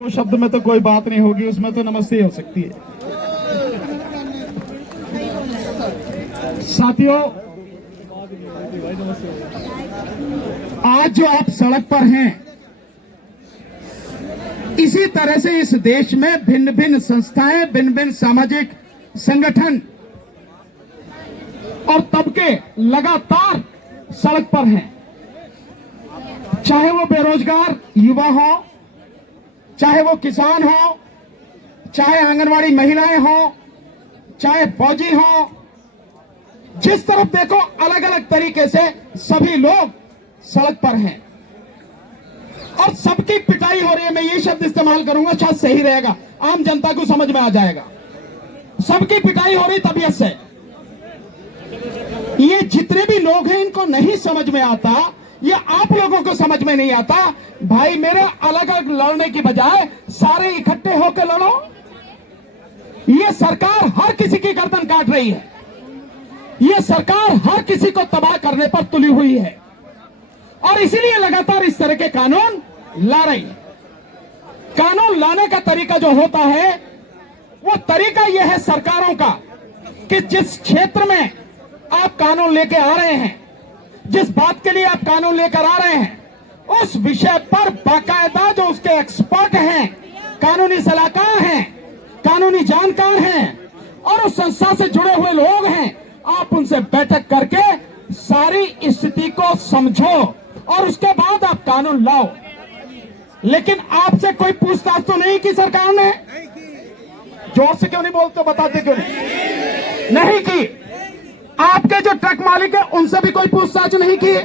वो शब्द में तो कोई बात नहीं होगी, उसमें तो नमस्ते हो सकती है। साथियों, आज जो आप सड़क पर हैं, इसी तरह से इस देश में भिन्न भिन्न संस्थाएं, भिन्न भिन्न सामाजिक संगठन और तबके लगातार सड़क पर हैं। चाहे वो बेरोजगार युवा हो, चाहे वो किसान हो, चाहे आंगनवाड़ी महिलाएं हो, चाहे फौजी हो, जिस तरफ देखो अलग अलग तरीके से सभी लोग सड़क पर हैं और सबकी पिटाई हो रही है। मैं ये शब्द इस्तेमाल करूंगा, शायद सही रहेगा, आम जनता को समझ में आ जाएगा। सबकी पिटाई हो रही तबीयत से। ये जितने भी लोग हैं, इनको नहीं समझ में आता, ये आप लोगों को समझ में नहीं आता। भाई मेरे, अलग अलग लड़ने की बजाय सारे इकट्ठे होकर लड़ो। ये सरकार हर किसी की गर्दन काट रही है, ये सरकार हर किसी को तबाह करने पर तुली हुई है और इसीलिए लगातार इस तरह के कानून ला रही है। कानून लाने का तरीका जो होता है, वो तरीका यह है सरकारों का कि जिस क्षेत्र में आप कानून लेके आ रहे हैं, जिस बात के लिए आप कानून लेकर आ रहे हैं, उस विषय पर बाकायदा जो उसके एक्सपर्ट हैं, कानूनी सलाहकार हैं, कानूनी जानकार हैं और उस संस्था से जुड़े हुए लोग हैं, आप उनसे बैठक करके सारी स्थिति को समझो और उसके बाद आप कानून लाओ। लेकिन आपसे कोई पूछताछ तो नहीं की सरकार ने? जोर से क्यों नहीं बोलते, बताते क्यों नहीं की? आपके जो ट्रक मालिक है, उनसे भी कोई पूछताछ नहीं की?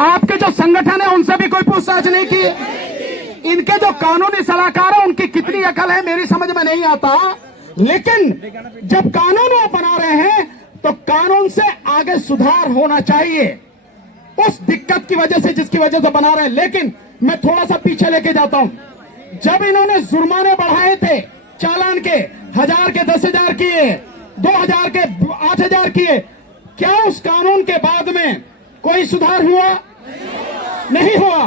आपके जो संगठन है, उनसे भी कोई पूछताछ नहीं की? इनके जो कानूनी सलाहकार है, उनकी कितनी अकल है मेरी समझ में नहीं आता। लेकिन जब कानून वो बना रहे हैं, तो कानून से आगे सुधार होना चाहिए उस दिक्कत की वजह से, जिसकी वजह से बना रहे हैं। लेकिन मैं थोड़ा सा पीछे लेके जाता हूं। जब इन्होंने जुर्माने बढ़ाए थे, चालान के 1000 के 10,000 किए, 2000 के 8000 किए, क्या उस कानून के बाद में कोई सुधार हुआ? नहीं हुआ।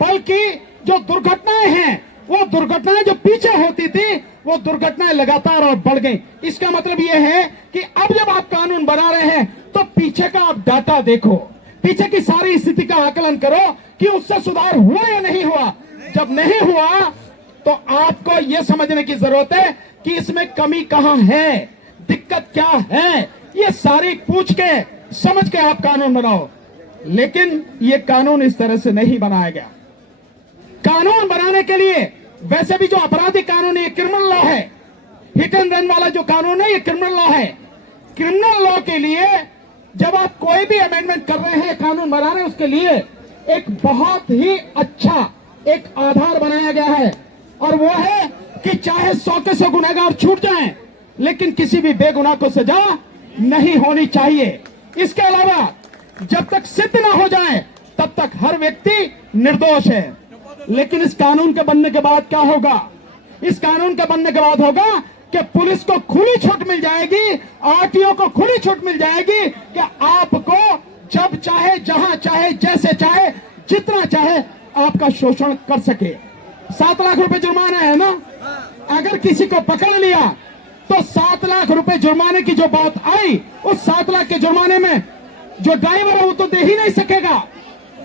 बल्कि जो दुर्घटनाएं हैं, वो दुर्घटनाएं जो पीछे होती थी, वो दुर्घटनाएं लगातार और बढ़ गई। इसका मतलब यह है कि अब जब आप कानून बना रहे हैं, तो पीछे का आप डाटा देखो, पीछे की सारी स्थिति का आकलन करो कि उससे सुधार हुआ या नहीं हुआ। जब नहीं हुआ, तो आपको यह समझने की जरूरत है कि इसमें कमी कहां है, दिक्कत क्या है। ये सारी पूछ के समझ के आप कानून बनाओ। लेकिन ये कानून इस तरह से नहीं बनाया गया। कानून बनाने के लिए वैसे भी जो आपराधिक कानून है, ये क्रिमिनल लॉ है। हिट एंड रन वाला जो कानून है, ये क्रिमिनल लॉ है। क्रिमिनल लॉ के लिए जब आप कोई भी अमेंडमेंट कर रहे हैं, कानून बना रहे हैं, उसके लिए एक बहुत ही अच्छा एक आधार बनाया गया है, और वो है कि चाहे 100 के 100 गुनहगार छूट जाएं, लेकिन किसी भी बेगुनाह को सजा नहीं होनी चाहिए। इसके अलावा जब तक सिद्ध ना हो जाए, तब तक हर व्यक्ति निर्दोष है। लेकिन इस कानून के बनने के बाद क्या होगा? इस कानून के बनने के बाद होगा कि पुलिस को खुली छूट मिल जाएगी, आरटीओ को खुली छूट मिल जाएगी कि आपको जब चाहे, जहां चाहे, जैसे चाहे, जितना चाहे आपका शोषण कर सके। 7 लाख रुपए जुर्माना है ना? अगर किसी को पकड़ लिया तो 7 लाख रुपए जुर्माने की जो बात आई, उस 7 लाख के जुर्माने में जो ड्राइवर है वो तो दे ही नहीं सकेगा,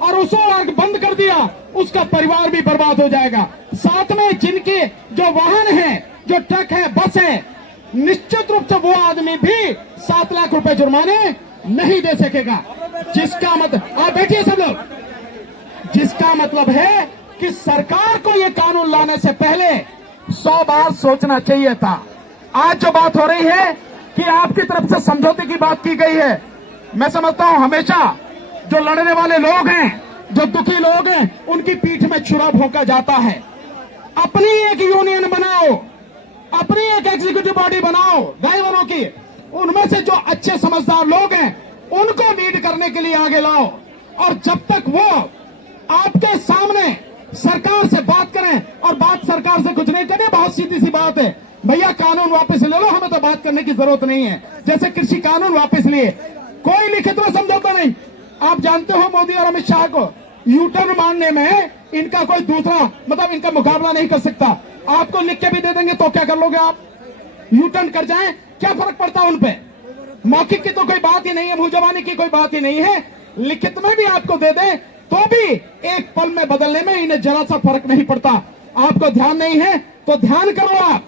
और उसको अगर बंद कर दिया, उसका परिवार भी बर्बाद हो जाएगा। साथ में जिनके जो वाहन है, जो ट्रक है, बस है, निश्चित रूप से वो आदमी भी 7 लाख रुपए जुर्माने नहीं दे सकेगा। जिसका मतलब, आप बैठिए सब लोग, जिसका मतलब है कि सरकार को ये कानून लाने से पहले 100 बार सोचना चाहिए था। आज जो बात हो रही है कि आपकी तरफ से समझौते की बात की गई है, मैं समझता हूं हमेशा जो लड़ने वाले लोग हैं, जो दुखी लोग हैं, उनकी पीठ में छुरा भोंका जाता है। अपनी एक यूनियन बनाओ, अपनी एक एग्जीक्यूटिव बॉडी बनाओ ड्राइवरों की, उनमें से जो अच्छे समझदार लोग हैं, उनको लीड करने के लिए आगे लाओ। और जब तक वो आपके सामने सरकार से बात करें, और बात सरकार से कुछ नहीं करें, बहुत सीधी सी बात है, भैया कानून वापस ले लो, हमें तो बात करने की जरूरत नहीं है। जैसे कृषि कानून वापस लिए, कोई लिखित में समझौता नहीं। आप जानते हो मोदी और अमित शाह को, यू टर्न मारने में इनका कोई दूसरा मतलब इनका मुकाबला नहीं कर सकता। आपको लिख के भी दे देंगे तो क्या कर लोगे आप? यू टर्न कर जाएं, क्या फर्क पड़ता है उन पे? मौखिक की तो कोई बात ही नहीं है, मुंह जबानी की कोई बात ही नहीं है। लिखित में भी आपको दे दें तो भी एक पल में बदलने में इन्हें जरा सा फर्क नहीं पड़ता। आपको ध्यान नहीं है तो ध्यान करो आप।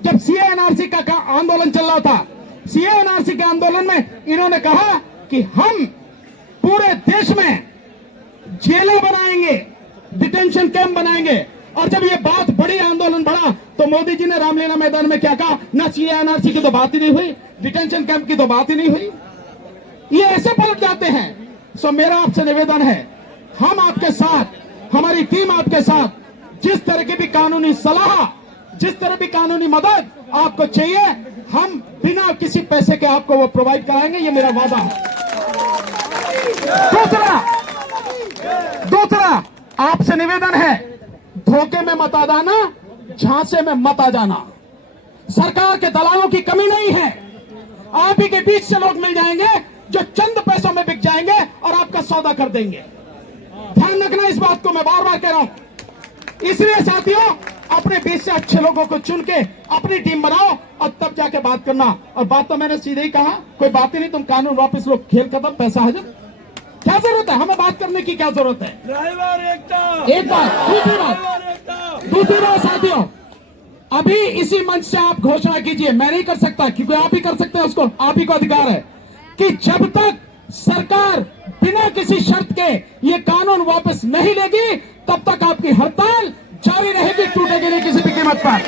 जब सीए एनआरसी का आंदोलन चल रहा था, सीए एनआरसी के आंदोलन में इन्होंने कहा कि हम पूरे देश में जेलें बनाएंगे, डिटेंशन कैंप बनाएंगे। और जब ये बात बड़ी, आंदोलन बढ़ा, तो मोदी जी ने रामलीला मैदान में क्या कहा? ना सीए एनआरसी की तो बात ही नहीं हुई, डिटेंशन कैंप की तो बात ही नहीं हुई। ये ऐसे पलट जाते हैं। सो मेरा आपसे निवेदन है, हम आपके साथ, हमारी टीम आपके साथ, जिस तरह की भी कानूनी सलाह, जिस तरह भी कानूनी मदद आपको चाहिए, हम बिना किसी पैसे के आपको वो प्रोवाइड कराएंगे, ये मेरा वादा है। दूसरा आपसे निवेदन है, धोखे में मत आ जाना, झांसे में मत आ जाना। सरकार के दलालों की कमी नहीं है। आप ही के बीच से लोग मिल जाएंगे जो चंद पैसों में बिक जाएंगे और आपका सौदा कर देंगे। ध्यान रखना इस बात को, मैं बार बार कह रहा हूं। इसलिए साथियों, अपने बीच से अच्छे लोगों को चुन के अपनी टीम बनाओ और तब जाके बात करना। और बात तो मैंने सीधे ही कहा, कोई बात ही नहीं, तुम कानून वापस लो, खेल खत्म, पैसा हाजिर। क्या जरूरत है हमें बात करने की? क्या जरूरत है? एक बात। दूसरी बात साथियों, अभी इसी मंच से आप घोषणा कीजिए, मैं नहीं कर सकता क्योंकि आप ही कर सकते हैं, उसको आप ही को अधिकार है कि जब तक सरकार बिना किसी शर्त के ये कानून वापस नहीं लेगी, तब तक आपकी हड़ताल जारी रहेगी, टूटेगी नहीं किसी भी कीमत पर।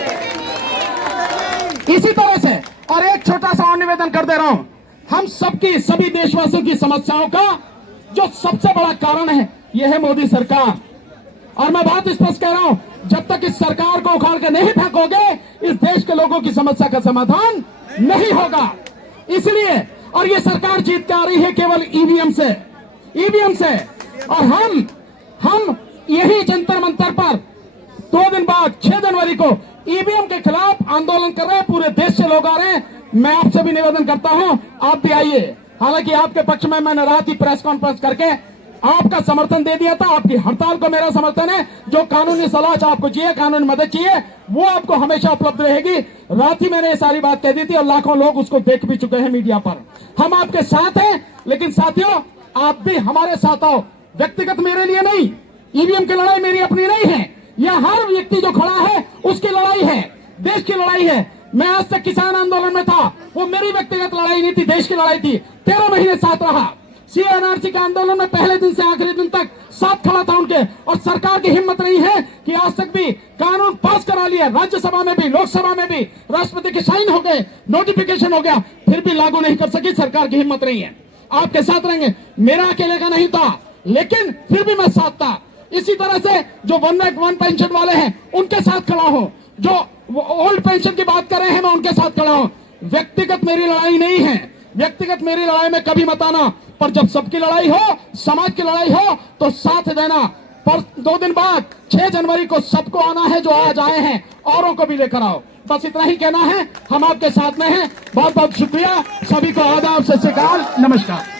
इसी तरह से और एक छोटा सा और निवेदन कर दे रहा हूं, हम सबकी, सभी देशवासियों की समस्याओं का जो सबसे बड़ा कारण है, यह है मोदी सरकार। और मैं बात स्पष्ट कह रहा हूं, जब तक इस सरकार को उखाड़ के नहीं फेंकोगे, इस देश के लोगों की समस्या का समाधान नहीं होगा। इसलिए, और ये सरकार जीत के आ रही है केवल ईवीएम से। और हम यही जंतर मंतर पर 2 दिन बाद 6 जनवरी को ईवीएम के खिलाफ आंदोलन कर रहे हैं, पूरे देश से लोग आ रहे हैं। मैं आपसे भी निवेदन करता हूं, आप भी आइए। हालांकि आपके पक्ष में मैंने रात ही प्रेस कॉन्फ्रेंस करके आपका समर्थन दे दिया था, आपकी हड़ताल को मेरा समर्थन है। जो कानूनी सलाह आपको चाहिए, कानूनी मदद चाहिए, वो आपको हमेशा उपलब्ध रहेगी। रात ही मैंने ये सारी बात कह दी थी और लाखों लोग उसको देख भी चुके हैं मीडिया पर। हम आपके साथ हैं, लेकिन साथियों आप भी हमारे साथ आओ। व्यक्तिगत मेरे लिए नहीं, ईवीएम की लड़ाई मेरी अपनी नहीं है, यह हर व्यक्ति जो खड़ा है उसकी लड़ाई है, देश की लड़ाई है। मैं आज तक किसान आंदोलन में था, वो मेरी व्यक्तिगत लड़ाई नहीं थी, देश की लड़ाई थी। 13 महीने साथ रहा। सीए एनआरसी के आंदोलन में पहले दिन से आखिरी दिन तक साथ खड़ा था उनके। और सरकार की हिम्मत नहीं है कि आज तक भी कानून पास करा लिया, राज्यसभा में भी, लोकसभा में भी, राष्ट्रपति के साइन हो गए, नोटिफिकेशन हो गया, फिर भी लागू नहीं कर सकी। सरकार की हिम्मत नहीं है। आपके साथ रहेंगे, मेरा अकेले का नहीं था, लेकिन फिर भी मैं साथ था। इसी तरह से जो 1 पेंशन वाले हैं उनके साथ खड़ा हूं, जो ओल्ड पेंशन की बात कर रहे हैं मैं उनके साथ खड़ा हूं। व्यक्तिगत मेरी लड़ाई नहीं है, व्यक्तिगत मेरी लड़ाई में कभी मत आना, पर जब सबकी लड़ाई हो, समाज की लड़ाई हो, तो साथ देना। पर 2 दिन बाद 6 जनवरी को सबको आना है, जो आज आए हैं औरों को भी लेकर आओ। बस इतना ही कहना है, हम आपके साथ में हैं। बहुत बहुत शुक्रिया, सभी को आदाब, सत श्री अकाल, नमस्कार।